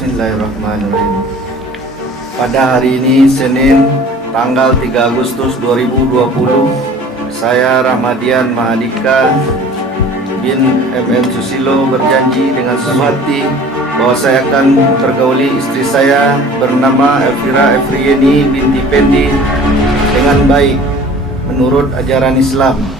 Bismillahirrahmanirrahim. Pada hari ini Senin tanggal 3 Agustus 2020, saya Rahmadian Mahadika bin MM Susilo berjanji dengan sesuatu hati bahwa saya akan pergauli istri saya bernama Elvira Efrieni binti Pendi dengan baik menurut ajaran Islam.